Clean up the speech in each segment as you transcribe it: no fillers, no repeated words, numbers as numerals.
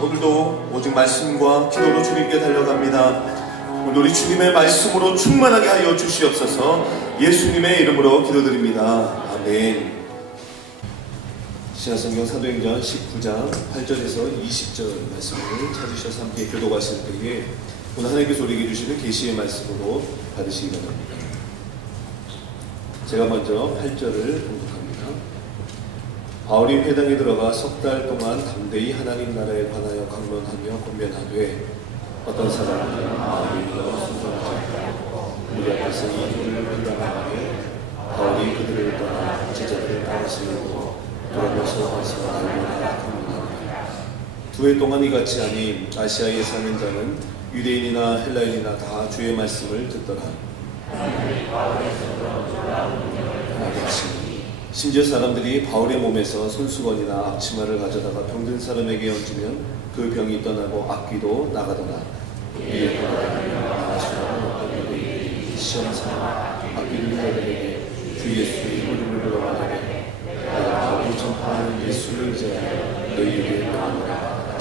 오늘도 오직 말씀과 기도로 주님께 달려갑니다. 오늘 우리 주님의 말씀으로 충만하게 하여 주시옵소서. 예수님의 이름으로 기도드립니다. 아멘. 신약성경 사도행전 19장 8절에서 20절 말씀을 찾으셔서 함께 교독하실 때에 오늘 하나님께서 우리에게 주시는 계시의 말씀으로 받으시기 바랍니다. 제가 먼저 8절을 봉독합니다. 바울이 회당에 들어가 석 달 동안 담대히 하나님 나라에 관하여 강론하며 권면하되 어떤 사람은 마음이 흘러 순종하지 않고 우리 앞에서 이들을 비방하며 바울이 그들을 떠나 제자들을 따르시려고 돌아가서 와서 알고나 강론하니라. 2해 동안 이같이 하니 아시아에 사는 자는 유대인이나 헬라인이나 다 주의 말씀을 듣더라. 심지어 사람들이 바울의 몸에서 손수건이나 앞치마를 가져다가 병든 사람에게 얹으면 그 병이 떠나고 악귀도 나가더라. 이에 나아수라는 어떤 유대인이 시험삼아 악귀를 자들에게 주 예수의 이름을 들어 말하되 내가 바울이 전파하는 예수를 의지하여 너희에게 명하노라.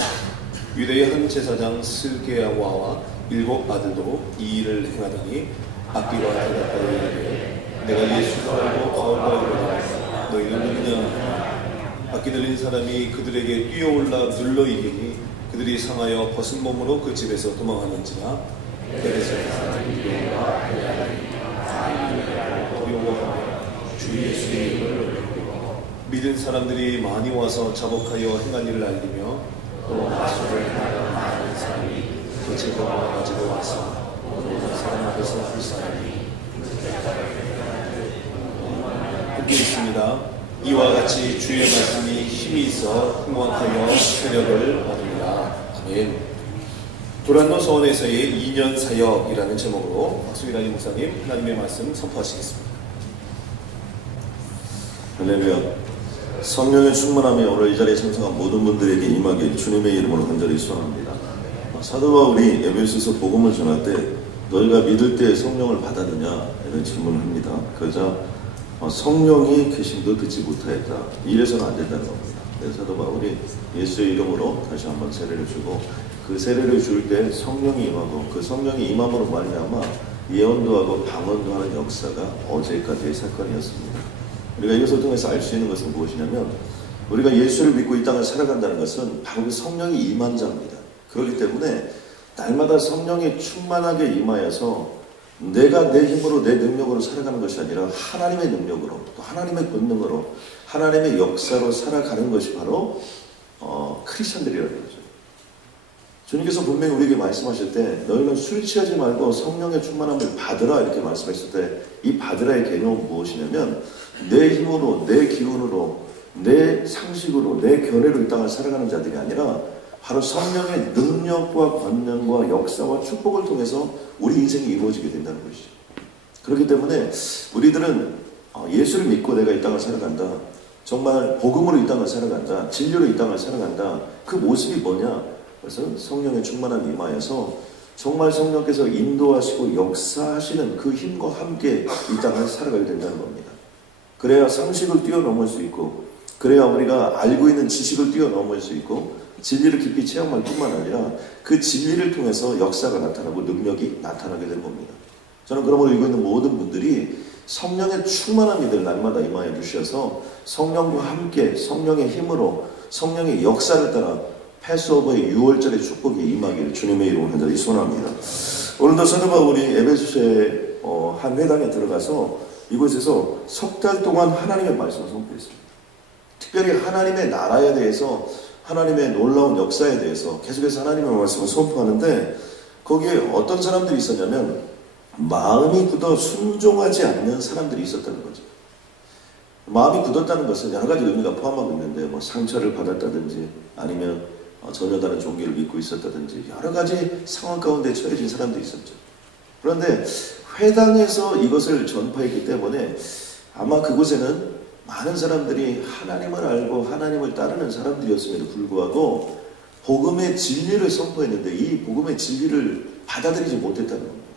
유대의 한 제사장 스게아와와 7 아들도 이 일을 행하더니 악귀가 대답하여 이르되 내가 예수를 알고 바울과 이르되 너희는 누구냐? 악기 들린 사람이 그들에게 뛰어올라 눌러 이기니 그들이 상하여 벗은 몸으로 그 집에서 도망하는지라. 베레스의 사람이 두려워하며 주 예수의 이름을 높이고 믿은 사람들이 많이 와서 자복하여 행한 일을 알리며 또 마술을 행하여 많은 사람이 그 제법을 가지고 와서 모든 사람 앞에서 한 사람이 함께 있습니다. 이와 같이 주의 말씀이 힘이 있어 흥왕하여 세력을 얻으리라. 아멘. 도란노 서원에서의 2년 사역이라는 제목으로 박수기라니 목사님 하나님의 말씀 선포하시겠습니다. 할렐루야. 성령의 충만함이 오늘 이 자리에 참석한 모든 분들에게 임하길 주님의 이름으로 간절히 소원합니다. 사도 바울이 에베소서 복음을 전할 때 너희가 믿을 때 성령을 받았느냐 이런 질문을 합니다. 그러자 성령이 계심도 듣지 못하였다. 이래서는 안 된다는 겁니다. 그래서 사도 바울이 예수의 이름으로 다시 한번 세례를 주고 그 세례를 줄 때 성령이 임하고 그 성령이 임함으로 말미암아 예언도 하고 방언도 하는 역사가 어제까지의 사건이었습니다. 우리가 이것을 통해서 알 수 있는 것은 무엇이냐면 우리가 예수를 믿고 이 땅을 살아간다는 것은 바로 그 성령이 임한 자입니다. 그렇기 때문에 날마다 성령이 충만하게 임하여서 내가 내 힘으로 내 능력으로 살아가는 것이 아니라 하나님의 능력으로 또 하나님의 권능으로 하나님의 역사로 살아가는 것이 바로 크리스천들이라는 거죠. 주님께서 분명히 우리에게 말씀하실 때 너희는 술 취하지 말고 성령의 충만함을 받으라 이렇게 말씀하실 때 이 받으라의 개념은 무엇이냐면 내 힘으로 내 기운으로 내 상식으로 내 견해로 이 땅을 살아가는 자들이 아니라 바로 성령의 능력과 권능과 역사와 축복을 통해서 우리 인생이 이루어지게 된다는 것이죠. 그렇기 때문에 우리들은 예수를 믿고 내가 이 땅을 살아간다. 정말 복음으로 이 땅을 살아간다. 진리로 이 땅을 살아간다. 그 모습이 뭐냐? 그래서 성령의 충만함이 임하여서 정말 성령께서 인도하시고 역사하시는 그 힘과 함께 이 땅을 살아가게 된다는 겁니다. 그래야 상식을 뛰어넘을 수 있고 그래야 우리가 알고 있는 지식을 뛰어넘을 수 있고 진리를 깊이 체험할 뿐만 아니라 그 진리를 통해서 역사가 나타나고 능력이 나타나게 될 겁니다. 저는 그러므로 이거 있는 모든 분들이 성령의 충만함이 될 날마다 임하여 주셔서 성령과 함께 성령의 힘으로 성령의 역사를 따라 패스오버의 6월절의 축복이 임하기를 주님의 이름으로 간절히 소원합니다. 오늘도 사도 바울이 에베소서의 한 회당에 들어가서 이곳에서 석 달 동안 하나님의 말씀을 선포했습니다. 특별히 하나님의 나라에 대해서, 하나님의 놀라운 역사에 대해서 계속해서 하나님의 말씀을 선포하는데, 거기에 어떤 사람들이 있었냐면 마음이 굳어 순종하지 않는 사람들이 있었다는 거죠. 마음이 굳었다는 것은 여러 가지 의미가 포함하고 있는데, 뭐 상처를 받았다든지 아니면 전혀 다른 종교를 믿고 있었다든지 여러 가지 상황 가운데 처해진 사람들이 있었죠. 그런데 회당에서 이것을 전파했기 때문에 아마 그곳에는 많은 사람들이 하나님을 알고 하나님을 따르는 사람들이었음에도 불구하고 복음의 진리를 선포했는데 이 복음의 진리를 받아들이지 못했다는 겁니다.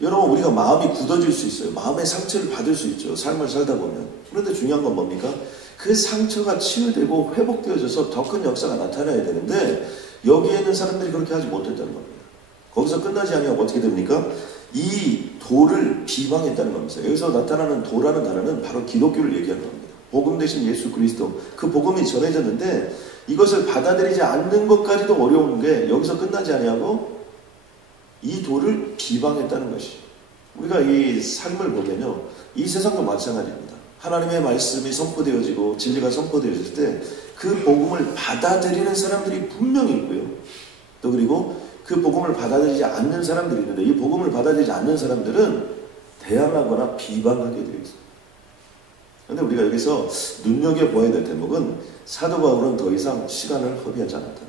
여러분, 우리가 마음이 굳어질 수 있어요. 마음의 상처를 받을 수 있죠. 삶을 살다 보면. 그런데 중요한 건 뭡니까? 그 상처가 치유되고 회복되어져서 더 큰 역사가 나타나야 되는데 여기에 있는 사람들이 그렇게 하지 못했다는 겁니다. 거기서 끝나지 아니하고 어떻게 됩니까? 이 도를 비방했다는 겁니다. 여기서 나타나는 도라는 단어는 바로 기독교를 얘기하는 겁니다. 복음 대신 예수 그리스도, 그 복음이 전해졌는데 이것을 받아들이지 않는 것까지도 어려운 게 여기서 끝나지 아니하고 이 도를 비방했다는 것이죠. 우리가 이 삶을 보면요, 이 세상도 마찬가지입니다. 하나님의 말씀이 선포되어지고 진리가 선포되어질 때 그 복음을 받아들이는 사람들이 분명히 있고요. 또 그리고 그 복음을 받아들이지 않는 사람들이 있는데 이 복음을 받아들이지 않는 사람들은 대항하거나 비방하게 되어 있습니다. 그런데 우리가 여기서 눈여겨보아야 될 대목은 사도 바울은 더 이상 시간을 허비하지 않았다는 거예요.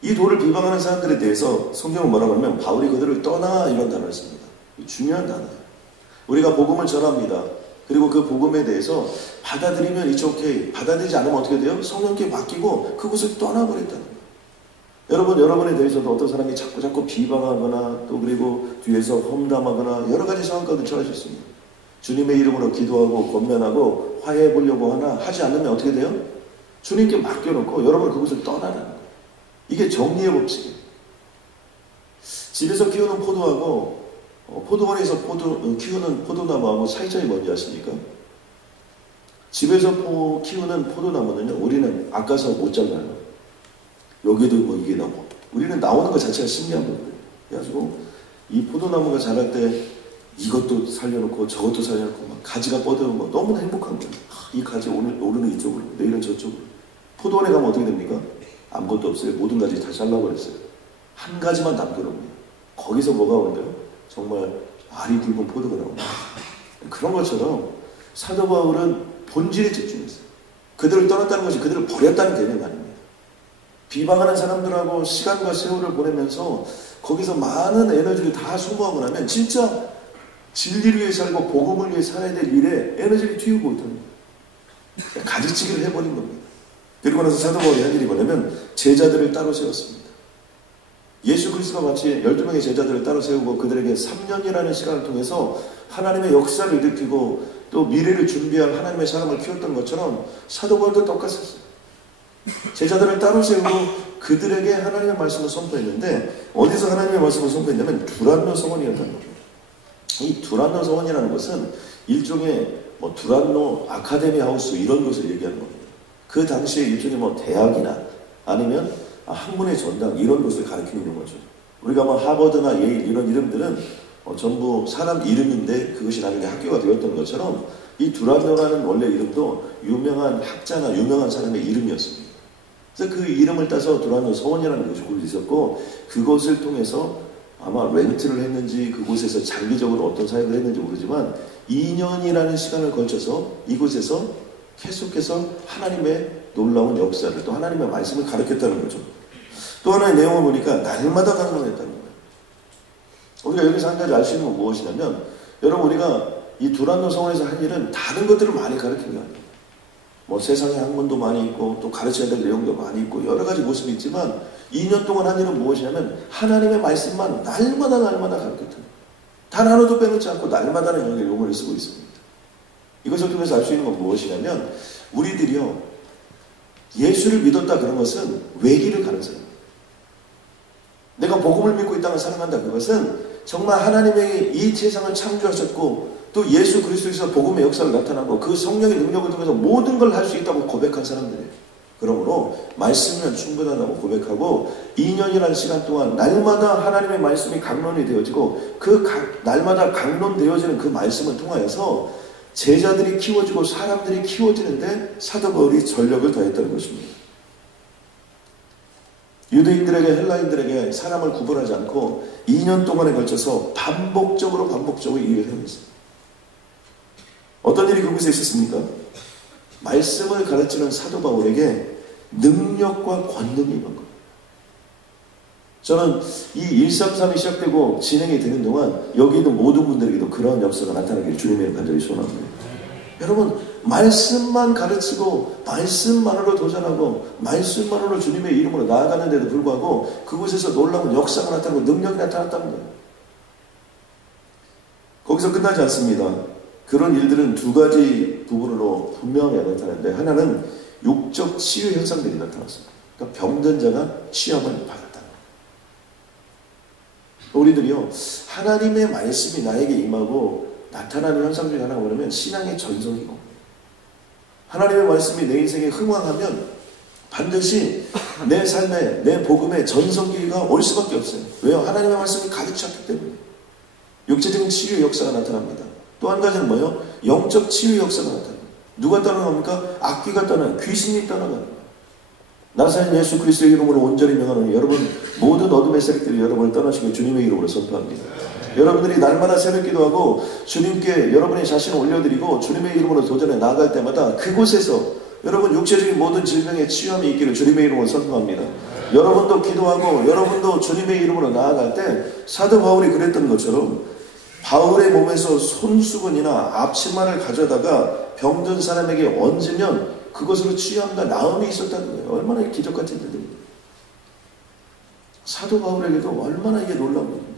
이 도를 비방하는 사람들에 대해서 성경은 뭐라고 하면 바울이 그들을 떠나 이런 단어를 씁니다. 중요한 단어예요. 우리가 복음을 전합니다. 그리고 그 복음에 대해서 받아들이면 it's okay. 받아들이지 않으면 어떻게 돼요? 성령께 맡기고 그곳을 떠나버렸다는 거예요. 여러분, 여러분에 대해서도 어떤 사람이 자꾸 비방하거나 또 그리고 뒤에서 험담하거나 여러 가지 상황 가운데 처해졌습니다. 주님의 이름으로 기도하고 권면하고 화해해 보려고 하나 하지 않으면 어떻게 돼요? 주님께 맡겨놓고 여러분 그곳을 떠나라는 거예요. 이게 정리의 법칙이에요. 집에서 키우는 포도하고 포도원에서 키우는 포도나무하고 차이점이 뭔지 아십니까? 집에서 키우는 포도나무는요, 우리는 아까서 못 잘라요. 여기도 뭐 이게 나오고. 우리는 나오는 것 자체가 신기한 거예요. 그래가지고 이 포도나무가 자랄 때 이것도 살려놓고 저것도 살려놓고 막 가지가 뻗어오면 너무나 행복한 거예요. 이 가지 오늘은 이쪽으로, 내일은 저쪽으로. 포도원에 가면 어떻게 됩니까? 아무것도 없어요. 모든 가지 다 잘라버렸어요. 한 가지만 남겨놓습니다. 거기서 뭐가 오는데요? 정말 알이 굵은 포도가 나옵니다. 그런 것처럼 사도 바울은 본질에 집중했어요. 그들을 떠났다는 것이 그들을 버렸다는 개념이 아닙니다. 비방하는 사람들하고 시간과 세월을 보내면서 거기서 많은 에너지를 다 소모하고 나면 진짜 진리를 위해 살고 복음을 위해 살아야 될 일에 에너지를 튀우고 있다는 거예요. 가지치기를 해버린 겁니다. 그리고 나서 사도 바울이 한 일이 뭐냐면 제자들을 따로 세웠습니다. 예수 그리스도가 마치 12명의 제자들을 따로 세우고 그들에게 3년이라는 시간을 통해서 하나님의 역사를 일으키고 또 미래를 준비할 하나님의 사람을 키웠던 것처럼 사도 바울도 똑같았어요. 제자들을 따로 세우고 그들에게 하나님의 말씀을 선포했는데 어디서 하나님의 말씀을 선포했냐면 두란노 성원이었다는 겁니다. 이 두란노 성원이라는 것은 일종의 두란노 아카데미 하우스 이런 것을 얘기하는 겁니다. 그 당시에 일종의 대학이나 아니면 학문의 전당 이런 것을 가르치는 거죠. 우리가 하버드나 예일 이런 이름들은 전부 사람 이름인데 그것이 나중에 학교가 되었던 것처럼 이 두란노라는 원래 이름도 유명한 학자나 유명한 사람의 이름이었습니다. 그래서 그 이름을 따서 두란노 서원이라는 것이 거기 있었고 그것을 통해서 아마 렌트를 했는지 그곳에서 장기적으로 어떤 사역을 했는지 모르지만 2년이라는 시간을 걸쳐서 이곳에서 계속해서 하나님의 놀라운 역사를 또 하나님의 말씀을 가르쳤다는 거죠. 또 하나의 내용을 보니까 날마다 강론했다는 거예요. 우리가 여기서 한 가지 알 수 있는 건 무엇이냐면 여러분 우리가 이 두란노 성원에서 한 일은 다른 것들을 많이 가르친 게 아니에요. 세상의 학문도 많이 있고 또 가르쳐야 될 내용도 많이 있고 여러 가지 모습이 있지만 2년 동안 한 일은 무엇이냐면 하나님의 말씀만 날마다 가르쳤다는 거예요. 단 하나도 빼놓지 않고 날마다는 여기 용어를 쓰고 있습니다. 이것을 통해서 알 수 있는 건 무엇이냐면 우리들이요 예수를 믿었다 그런 것은 외기를 가는 사람입니다. 내가 복음을 믿고 이 땅을 살아간다 그것은 정말 하나님의 이 세상을 창조하셨고 또 예수 그리스도에서 복음의 역사를 나타나고 그 성령의 능력을 통해서 모든 걸 할 수 있다고 고백한 사람들이에요. 그러므로 말씀이면 충분하다고 고백하고 2년이라는 시간 동안 날마다 하나님의 말씀이 강론이 되어지고 그 날마다 강론되어지는 그 말씀을 통하여서 제자들이 키워지고 사람들이 키워지는데 사도 바울이 전력을 다했다는 것입니다. 유대인들에게 헬라인들에게 사람을 구분하지 않고 2년 동안에 걸쳐서 반복적으로 일을 해냈어요. 어떤 일이 그곳에 있었습니까? 말씀을 가르치는 사도 바울에게 능력과 권능이 임한 거예요. 저는 이 133이 시작되고 진행이 되는 동안 여기 있는 모든 분들에게도 그러한 역사가 나타나기를 주님의 간절히 소원합니다. 여러분, 말씀만 가르치고 말씀만으로 도전하고 말씀만으로 주님의 이름으로 나아가는데도 불구하고 그곳에서 놀라운 역사가 나타나고 능력이 나타났다는 거예요. 거기서 끝나지 않습니다. 그런 일들은 두 가지 부분으로 분명히 나타나는데, 하나는 육적 치유 현상들이 나타났습니다. 그러니까 병든 자가 치유함을 받았다는 거예요. 우리들이요, 하나님의 말씀이 나에게 임하고 나타나는 현상 중에 하나가 뭐냐면 신앙의 전성이고, 하나님의 말씀이 내 인생에 흥황하면 반드시 내 삶에, 내 복음에 전성기가 올 수밖에 없어요. 왜요? 하나님의 말씀이 가득 찼기 때문에. 육체적인 치유 역사가 나타납니다. 또 한 가지는 뭐예요? 영적 치유 역사가 나타납니다. 누가 떠나갑니까? 악귀가 떠나요. 귀신이 떠나가요. 나사렛 예수 그리스도의 이름으로 온전히 명하노니 여러분 모든 어둠의 세력들이 여러분을 떠나시고 주님의 이름으로 선포합니다. 여러분들이 날마다 새벽 기도하고 주님께 여러분의 자신을 올려드리고 주님의 이름으로 도전해 나아갈 때마다 그곳에서 여러분 육체적인 모든 질병의 치유함이 있기를 주님의 이름으로 선포합니다. 여러분도 기도하고 여러분도 주님의 이름으로 나아갈 때 사도 바울이 그랬던 것처럼 바울의 몸에서 손수건이나 앞치마를 가져다가 병든 사람에게 얹으면 그것으로 치유함과 나음이 있었다는 거예요. 얼마나 기적 같은 일들입니다. 사도 바울에게도 얼마나 이게 놀라운 일입니다.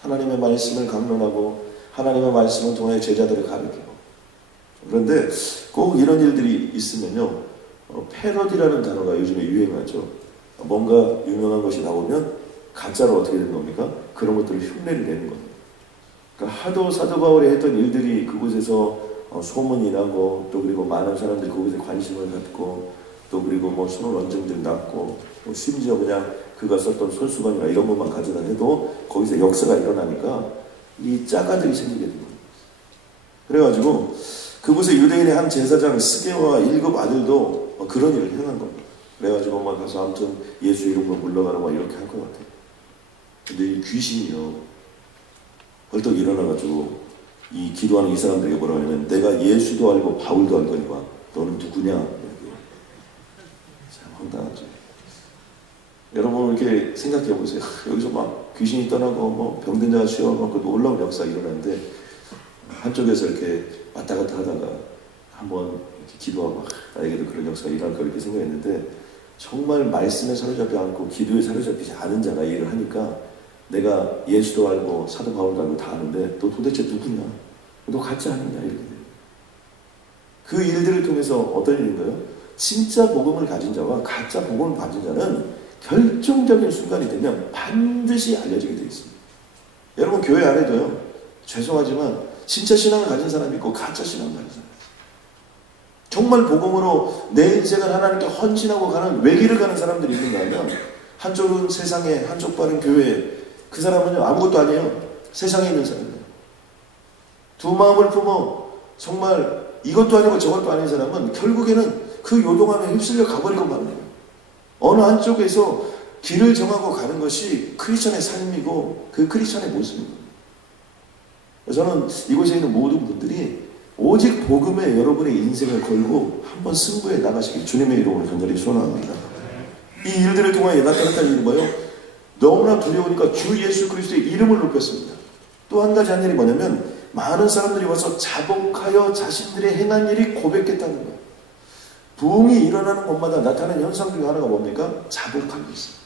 하나님의 말씀을 강론하고 하나님의 말씀을 통해 제자들을 가르치고. 그런데 꼭 이런 일들이 있으면요, 패러디라는 단어가 요즘에 유행하죠. 뭔가 유명한 것이 나오면 가짜로 어떻게 되는 겁니까? 그런 것들을 흉내를 내는 겁니다. 그러니까 하도 사도 바울이 했던 일들이 그곳에서 소문이 나고, 또 그리고 많은 사람들이 그곳에 관심을 갖고, 또 그리고 뭐 손을 언증들 났고, 또 심지어 그냥 그가 썼던 손수건이나 이런 것만 가져다 해도 거기서 역사가 일어나니까 이 짜가들이 생기게 됩니다. 그래가지고 그곳에 유대인의 한 제사장 스게와 7 아들도 그런 일을 행한 겁니다. 그래가지고 막 가서 아무튼 예수 이름으로 물러가라 막 이렇게 할 것 같아요. 근데 이 귀신이요, 벌떡 일어나가지고 이 기도하는 이 사람들에게 뭐라 하냐면 내가 예수도 알고 바울도 알거니와 너는 누구냐, 이렇게. 참 황당하죠. 여러분 이렇게 생각해 보세요. 여기서 막 귀신이 떠나고 뭐 병든 자가 치유하고 그 놀라운 역사가 일어나는데 한쪽에서 이렇게 왔다 갔다 하다가 한번 이렇게 기도하고 나에게도 그런 역사가 일어날까 이렇게 생각했는데, 정말 말씀에 사로잡혀 않고 기도에 사로잡히지 않은 자가 이 일을 하니까 내가 예수도 알고 사도 바울도 알고 다 아는데 너 도대체 누구냐? 너 가짜 아니냐? 이렇게 돼요. 그 일들을 통해서 어떤 일인가요? 진짜 복음을 가진 자와 가짜 복음을 가진 자는 결정적인 순간이 되면 반드시 알려지게 되어 있습니다. 여러분 교회 안에도요, 죄송하지만 진짜 신앙을 가진 사람이 있고 가짜 신앙을 가진 사람이 있어요. 정말 복음으로 내 인생을 하나님께 헌신하고 가는 외길을 가는 사람들이 있는가 하면 한쪽은 세상에, 한쪽 발은 교회에. 그 사람은요 아무것도 아니에요. 세상에 있는 사람이에요. 두 마음을 품어 정말 이것도 아니고 저것도 아닌 사람은 결국에는 그 요동함에 휩쓸려 가버리고 마는 거예요. 어느 한쪽에서 길을 정하고 가는 것이 크리스천의 삶이고 그 크리스천의 모습입니다. 저는 이곳에 있는 모든 분들이 오직 복음에 여러분의 인생을 걸고 한번 승부에 나가시길 주님의 이름으로 간절히 소원합니다. 이 일들을 통하여 나타났다는 일은 뭐예요? 너무나 두려우니까 주 예수 그리스도의 이름을 높였습니다. 또 한 가지 한 일이 뭐냐면 많은 사람들이 와서 자복하여 자신들의 행한 일이 고백했다는 거예요. 부흥이 일어나는 곳마다 나타나는 현상 중에 하나가 뭡니까? 자복하고 있어요.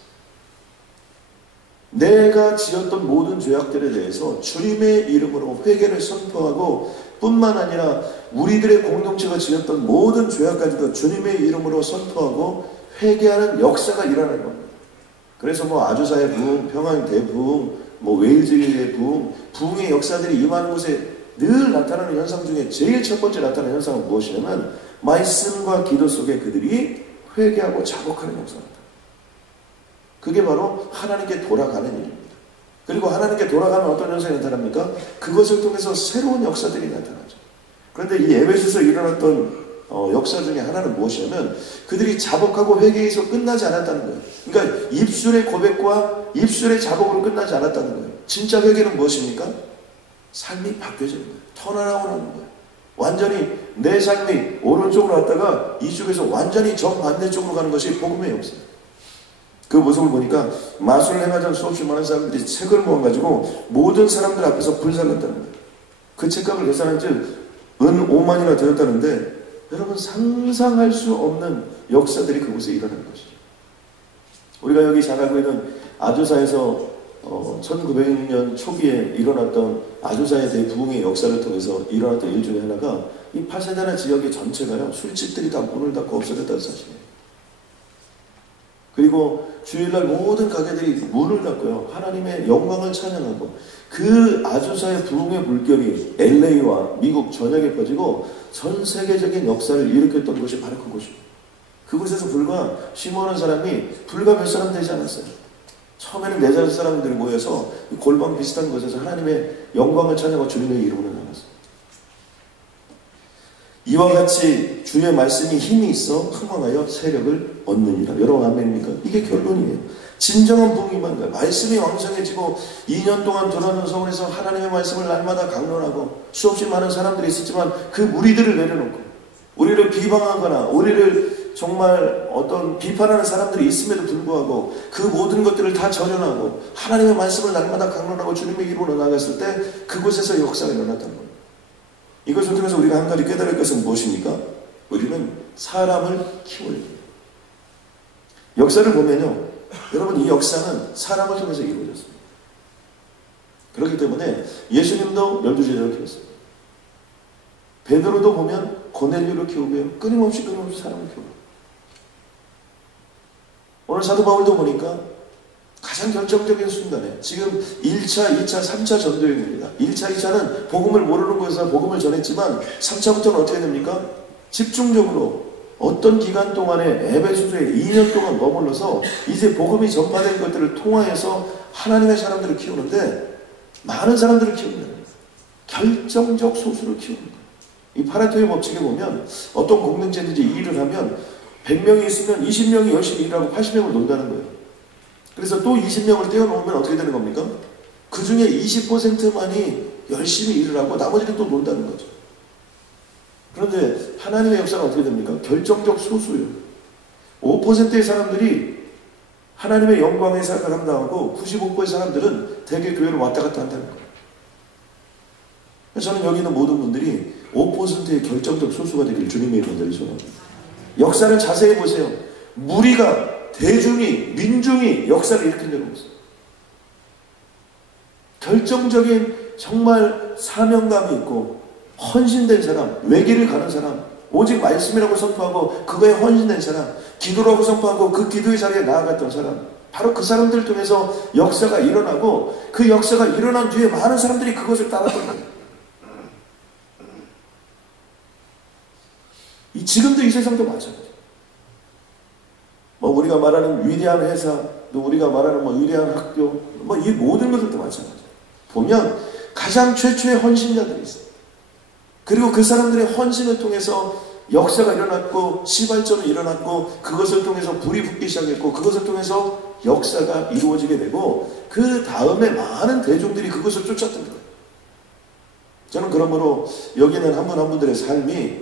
내가 지었던 모든 죄악들에 대해서 주님의 이름으로 회개를 선포하고 뿐만 아니라 우리들의 공동체가 지었던 모든 죄악까지도 주님의 이름으로 선포하고 회개하는 역사가 일어나는 겁니다. 그래서 뭐 아주사의 부흥, 평화의 대부흥, 뭐 웨일즈의 부흥, 부흥의 역사들이 임하는 곳에 늘 나타나는 현상 중에 제일 첫 번째 나타나는 현상은 무엇이냐면 말씀과 기도 속에 그들이 회개하고 자복하는 역사입니다. 그게 바로 하나님께 돌아가는 일입니다. 그리고 하나님께 돌아가면 어떤 현상이 나타납니까? 그것을 통해서 새로운 역사들이 나타나죠. 그런데 이 에베소서 일어났던 역사 중에 하나는 무엇이냐면 그들이 자복하고 회개해서 끝나지 않았다는 거예요. 그러니까 입술의 고백과 입술의 자복으로 끝나지 않았다는 거예요. 진짜 회개는 무엇입니까? 삶이 바뀌어지는 거예요. 턴어라운드하는 거예요. 완전히 내 삶이 오른쪽으로 왔다가 이쪽에서 완전히 정반대쪽으로 가는 것이 복음의 역사예요. 그 모습을 보니까 마술을 행하던 수없이 많은 사람들이 책을 모아가지고 모든 사람들 앞에서 불살랐다는 거예요. 그 책값을 계산한 즉 은 5만이나 되었다는데 여러분 상상할 수 없는 역사들이 그곳에 일어나는 것이죠. 우리가 여기 잘 알고 있는 아조사에서 1900년 초기에 일어났던 아조사의 대부흥의 역사를 통해서 일어났던 일 중에 하나가 이 파세다나 지역의 전체가요 술집들이 다 문을 닫고 없어졌다는 사실이에요. 그리고 주일날 모든 가게들이 문을 닫고요 하나님의 영광을 찬양하고 그 아조사의 부흥의 물결이 LA와 미국 전역에 퍼지고 전 세계적인 역사를 일으켰던 것이 바로 그곳입니다. 그곳에서 불과 시몬한 사람이 불과 몇 사람 되지 않았어요. 처음에는 4-5 사람들이 모여서 골방 비슷한 곳에서 하나님의 영광을 찬양하고 주님의 이름으로 나갔어요. 이와 같이 주의 말씀이 힘이 있어 흥왕하여 세력을 얻느니라. 여러분 아멘입니까? 이게 결론이에요. 진정한 부흥이만 가요. 말씀이 왕성해지고 2년 동안 돌아오는 서울에서 하나님의 말씀을 날마다 강론하고 수없이 많은 사람들이 있었지만 그 무리들을 내려놓고 우리를 비방하거나 우리를 정말 어떤 비판하는 사람들이 있음에도 불구하고 그 모든 것들을 다 절연하고 하나님의 말씀을 날마다 강론하고 주님의 이름으로 나갔을 때 그곳에서 역사가 일어났다는 거예요. 이것을 통해서 우리가 한 가지 깨달을 것은 무엇입니까? 우리는 사람을 키워야 돼요. 역사를 보면요 여러분 이 역사는 사람을 통해서 이루어졌습니다. 그렇기 때문에 예수님도 12제자를 키웠습니다. 베드로도 보면 고넬료를 키우고요 끊임없이 사람을 키워요. 오늘 사도 바울도 보니까 가장 결정적인 순간에 지금 1차, 2차, 3차 전도여행입니다. 1차, 2차는 복음을 모르는 곳에서 복음을 전했지만 3차부터는 어떻게 됩니까? 집중적으로 어떤 기간 동안에 에베소서에 2년 동안 머물러서 이제 복음이 전파된 것들을 통하여서 하나님의 사람들을 키우는데 많은 사람들을 키우는 거예요. 결정적 소수를 키우는 거예요. 이 파레토의 법칙에 보면 어떤 공동체든지 이 일을 하면 100명이 있으면 20명이 열심히 일하고 80명을 논다는 거예요. 그래서 또 20명을 떼어놓으면 어떻게 되는 겁니까? 그 중에 20%만이 열심히 일을 하고 나머지는 또 논다는 거죠. 그런데 하나님의 역사는 어떻게 됩니까? 결정적 소수예요. 5%의 사람들이 하나님의 영광의 사역을 한다고 95%의 사람들은 대개 교회를 왔다 갔다 한다는 거예요. 저는 여기 있는 모든 분들이 5%의 결정적 소수가 되길 주님의 이름으로 소원합니다. 역사를 자세히 보세요. 무리가 대중이 민중이 역사를 일으킨 적은 없어요. 결정적인 정말 사명감이 있고 헌신된 사람, 외길을 가는 사람, 오직 말씀이라고 선포하고 그거에 헌신된 사람, 기도라고 선포하고 그 기도의 자리에 나아갔던 사람, 바로 그 사람들을 통해서 역사가 일어나고 그 역사가 일어난 뒤에 많은 사람들이 그것을 따랐던 거예요. 지금도 이 세상도 마찬가지예요. 우리가 말하는 위대한 회사, 또 우리가 말하는 위대한 학교, 이 모든 것들도 마찬가지예요. 보면 가장 최초의 헌신자들이 있어요. 그리고 그 사람들의 헌신을 통해서 역사가 일어났고 시발점이 일어났고 그것을 통해서 불이 붙기 시작했고 그것을 통해서 역사가 이루어지게 되고 그 다음에 많은 대중들이 그것을 쫓았던 거예요. 저는 그러므로 여기는 한 분 한 분들의 삶이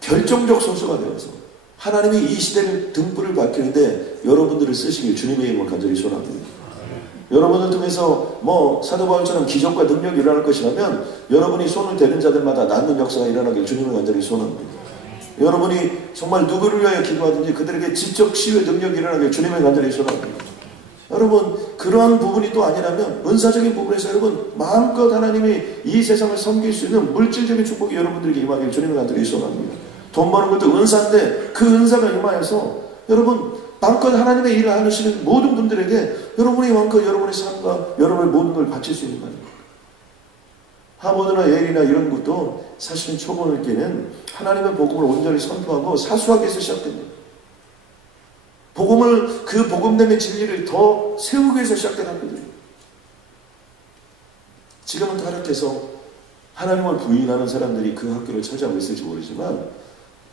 결정적 소수가 되어서 하나님이 이 시대를 등불을 밝히는데 여러분들을 쓰시길 주님의 이름을 간절히 소원합니다. 여러분을 통해서 사도 바울처럼 기적과 능력이 일어날 것이라면 여러분이 손을 대는 자들마다 낫는 역사가 일어나길 주님을 간절히 소원합니다. 여러분이 정말 누구를 위하여 기도하든지 그들에게 지적 치유의 능력이 일어나길 주님을 간절히 소원합니다. 여러분 그러한 부분이 또 아니라면 은사적인 부분에서 여러분 마음껏 하나님이 이 세상을 섬길 수 있는 물질적인 축복이 여러분들에게 임하길 주님을 간절히 소원합니다. 돈 버는 것도 은사인데 그 은사가 임하여서 여러분 마음껏 하나님의 일을 하시는 모든 분들에게 여러분이 마음껏 여러분의 삶과 여러분의 모든 걸 바칠 수 있는 거예요. 하버드나 예일이나 이런 것도 사실은 초본을 때는 하나님의 복음을 온전히 선포하고 사수하기 위해서 시작됩니다. 그 복음됨의 진리를 더 세우기 위해서 시작된 학교들이에요. 지금은 타락해서 하나님을 부인하는 사람들이 그 학교를 찾아오고 있을지 모르지만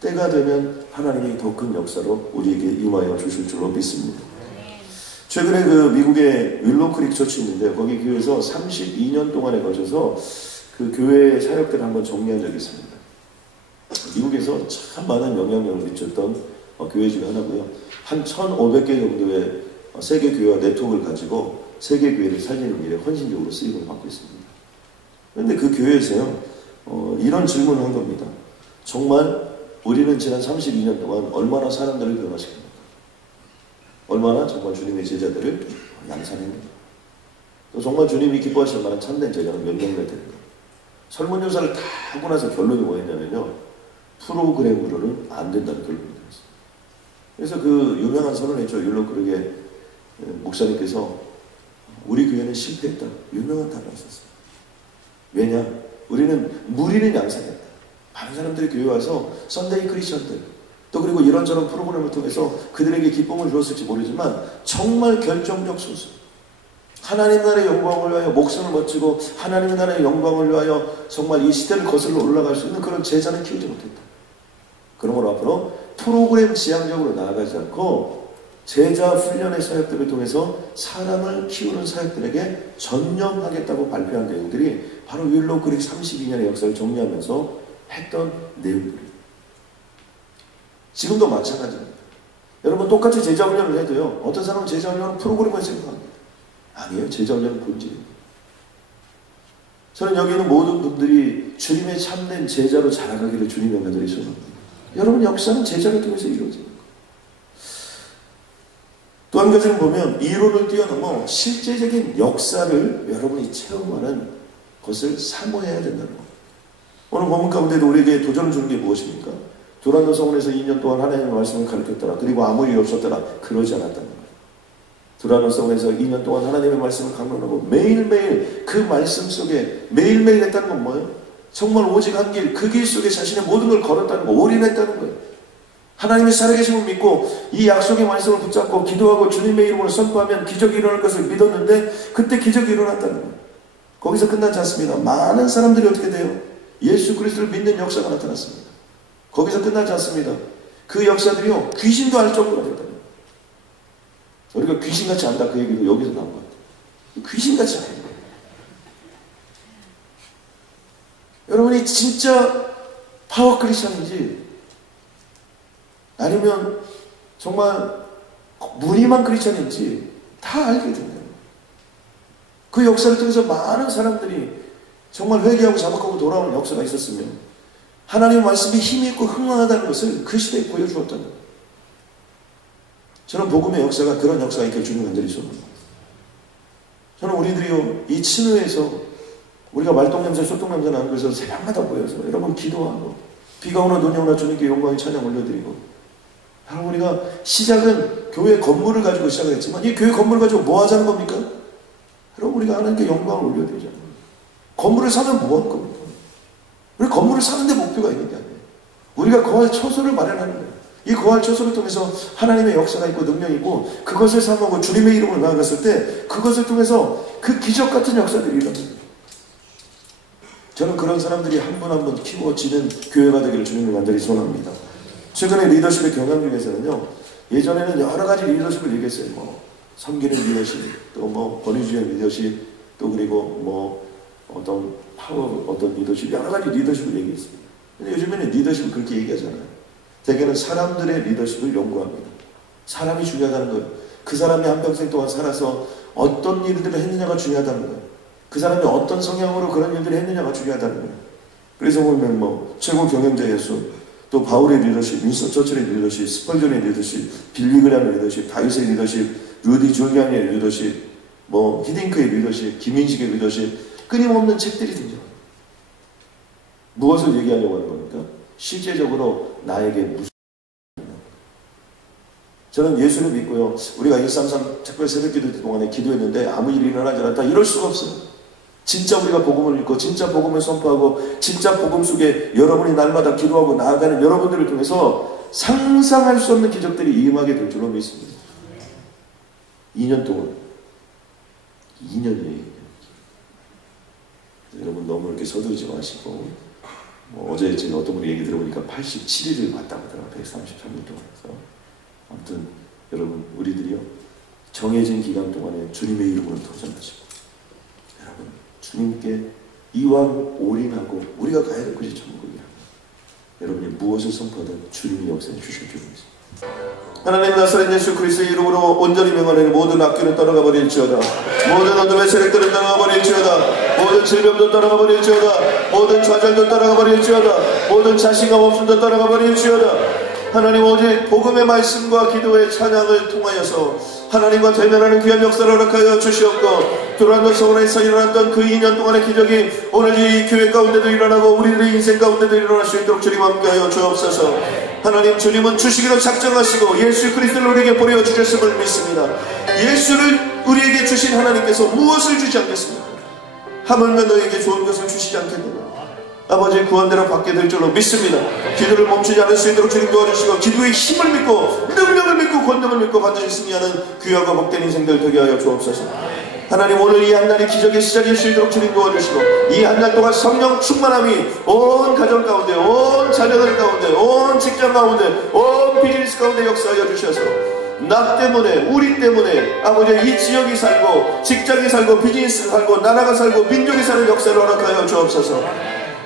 때가 되면 하나님이 더 큰 역사로 우리에게 임하여 주실 줄로 믿습니다. 최근에 그 미국의 윌로크릭 처치 있는데 거기 교회에서 32년 동안에 걸쳐서 그 교회 사역들을 한번 정리한 적이 있습니다. 미국에서 참 많은 영향력을 미쳤던 교회 중에 하나고요. 한 1,500개 정도의 세계 교회와 네트워크를 가지고 세계 교회를 살리는 일에 헌신적으로 쓰임을 받고 있습니다. 그런데 그 교회에서요, 이런 질문을 한 겁니다. 정말 우리는 지난 32년 동안 얼마나 사람들을 변화시켰는가? 얼마나 정말 주님의 제자들을 양산했는가? 또 정말 주님이 기뻐하실 만한 참된 제자는 몇 명이나 되는가? 설문조사를 다 하고 나서 결론이 뭐였냐면요, 프로그램으로는 안 된다는 결론이 나왔어요. 그래서 그 유명한 선언했죠. 율로크릭의 목사님께서 우리 교회는 실패했다. 유명한 단어를 썼어요. 왜냐? 우리는 무리는 양산했다. 많은 사람들이 교회에 와서 선데이 크리스천들 또 그리고 이런저런 프로그램을 통해서 그들에게 기쁨을 주었을지 모르지만 정말 결정적 소수, 하나님 나라의 영광을 위하여 목숨을 바치고 하나님 나라의 영광을 위하여 정말 이 시대를 거슬러 올라갈 수 있는 그런 제자는 키우지 못했다. 그러므로 앞으로 프로그램 지향적으로 나아가지 않고 제자 훈련의 사역들을 통해서 사람을 키우는 사역들에게 전념하겠다고 발표한 내용들이 바로 윌로크릭 32년의 역사를 정리하면서 했던 내용들입니다. 지금도 마찬가지입니다. 여러분 똑같이 제자 훈련을 해도요, 어떤 사람은 제자 훈련은 프로그램을 생각합니다. 아니에요. 제자 훈련은 본질입니다. 저는 여기 있는 모든 분들이 주님의 참된 제자로 자라가기를 주님의 간절히 소원합니다. 여러분 역사는 제자를 통해서 이루어집니다. 또 한 가지는 보면 이론을 뛰어넘어 실제적인 역사를 여러분이 체험하는 것을 사모해야 된다는 겁니다. 오늘 본문 가운데도 우리에게 도전을 주는 게 무엇입니까? 두란노 성원에서 2년 동안 하나님의 말씀을 가르쳤더라. 그리고 아무 일 없었더라. 그러지 않았다는 거예요. 두란노 성원에서 2년 동안 하나님의 말씀을 강론하고 매일매일 그 말씀 속에 매일매일 했다는 건 뭐예요? 정말 오직 한 길, 그 길 속에 자신의 모든 걸 걸었다는 거, 올인했다는 거예요. 하나님의 살아계심을 믿고 이 약속의 말씀을 붙잡고 기도하고 주님의 이름으로 선포하면 기적이 일어날 것을 믿었는데 그때 기적이 일어났다는 거예요. 거기서 끝나지 않습니다. 많은 사람들이 어떻게 돼요? 예수 그리스도를 믿는 역사가 나타났습니다. 거기서 끝나지 않습니다. 그 역사들이요, 귀신도 알 정도가 됐다. 우리가 귀신같이 안다 그 얘기도 여기서 나온 것 같아요. 귀신같이 안다. 여러분이 진짜 파워 크리스천인지 아니면 정말 무늬만 크리스천인지 다 알게 된다요. 그 역사를 통해서 많은 사람들이 정말 회개하고 자복하고 돌아오는 역사가 있었으면 하나님의 말씀이 힘이 있고 흥황하다는 것을 그 시대에 보여주었다는 거예요. 저는 복음의 역사가 그런 역사가 있길 주님 간절히 소원합니다. 저는 우리들이요, 이 친회에서 우리가 말똥냄새, 소똥냄새 나는 것을 새벽마다 모여서 여러분 기도하고 비가 오나 눈이 오나 주님께 영광의 찬양 올려드리고, 여러분 우리가 시작은 교회 건물을 가지고 시작을 했지만 이 교회 건물을 가지고 뭐 하자는 겁니까? 여러분 우리가 하나님께 영광을 올려드리자는 거예요. 건물을 사면 뭐 하는 겁니까? 우리 건물을 사는데 목표가 있는 게 아니에요. 우리가 거할 처소를 마련하는 거예요. 이 거할 처소를 통해서 하나님의 역사가 있고 능력이 있고 그것을 삼고 주님의 이름을 나아갔을 때 그것을 통해서 그 기적 같은 역사들이 일어납니다. 저는 그런 사람들이 한 분 한 분 키워지는 교회가 되기를 주님을 간절히 소원합니다. 최근에 리더십의 경향 중에서는요, 예전에는 여러 가지 리더십을 얘기했어요. 뭐 섬기는 리더십, 또 뭐 권위주의 리더십, 또 그리고 뭐 어떤 파워, 어떤 리더십, 여러 가지 리더십을 얘기했습니다. 근데 요즘에는 리더십을 그렇게 얘기하잖아요. 대개는 사람들의 리더십을 연구합니다. 사람이 중요하다는 거예요. 그 사람이 한평생 동안 살아서 어떤 일들을 했느냐가 중요하다는 거예요. 그 사람이 어떤 성향으로 그런 일들을 했느냐가 중요하다는 거예요. 그래서 보면 뭐 최고 경영자 예수, 또 바울의 리더십, 윈스턴 처칠의 리더십, 스펄전의 리더십, 빌리 그레함의 리더십, 다윗의 리더십, 루디 줄리아니의 리더십, 뭐 히딩크의 리더십, 김인식의 리더십, 끊임없는 책들이 등장합니다. 무엇을 얘기하려고 하는 겁니까? 실제적으로 나에게 무슨, 저는 예수를 믿고요, 우리가 133 특별 새벽기도 동안에 기도했는데 아무 일이 일어나지 않았다, 이럴 수가 없어요. 진짜 우리가 복음을 읽고 진짜 복음을 선포하고 진짜 복음 속에 여러분이 날마다 기도하고 나아가는 여러분들을 통해서 상상할 수 없는 기적들이 임하게 될 줄로 믿습니다. 2년 동안 2년이에요. 여러분 너무 이렇게 서두르지 마시고, 어제 제가 어떤 분이 얘기 들어보니까 87일을 봤다고 하더라고요. 133일 동안에서. 아무튼 여러분, 우리들이요, 정해진 기간 동안에 주님의 이름으로 도전하시고, 여러분 주님께 이왕 올인하고 우리가 가야 될 곳이 천국이라. 여러분이 무엇을 선포하든 주님이 역사해 주실 줄 믿습니다. 하나님, 나사렛 예수 그리스도의 이름으로 온전히 명하노니 모든 악기를 떠나가 버릴지어다. 모든 어둠의 세력들을 떠나가 버릴지어다. 모든 질병도 떠나가 버릴지어다. 모든 좌절도 떠나가 버릴지어다. 모든 자신감 없음도 떠나가 버릴지어다. 하나님, 오직 복음의 말씀과 기도의 찬양을 통하여서 하나님과 대면하는 귀한 역사를 허락하여 주시옵고, 두란노 서울에서 일어났던 그 2년 동안의 기적이 오늘 이 교회 가운데도 일어나고 우리들의 인생 가운데도 일어날 수 있도록 주님 함께하여 주옵소서. 하나님, 주님은 주시기로 작정하시고 예수 그리스도를 우리에게 보내주셨음을 믿습니다. 예수를 우리에게 주신 하나님께서 무엇을 주지 않겠습니까? 하물며 너에게 좋은 것을 주시지 않겠느냐. 아버지의 구원대로 받게 될 줄로 믿습니다. 기도를 멈추지 않을 수 있도록 주님 도와주시고, 기도의 힘을 믿고 능력을 믿고 권능을 믿고 반드시 승리하는 귀하고 복된 인생들 되게 하여 주옵소서. 하나님, 오늘 이 한날이 기적의 시작일 수 있도록 주님 도와주시고, 이 한날 동안 성령 충만함이 온 가정 가운데, 온 자녀들 가운데, 온 직장 가운데, 온 비즈니스 가운데 역사하여 주셔서 나 때문에, 우리 때문에 아버지 이 지역이 살고 직장이 살고 비즈니스가 살고 나라가 살고 민족이 사는 역사를 허락하여 주옵소서.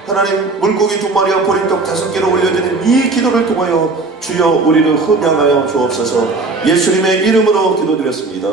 하나님, 물고기 2마리와 보리떡 5개로 올려드린 이 기도를 통하여 주여 우리를 흠양하여 주옵소서. 예수님의 이름으로 기도드렸습니다.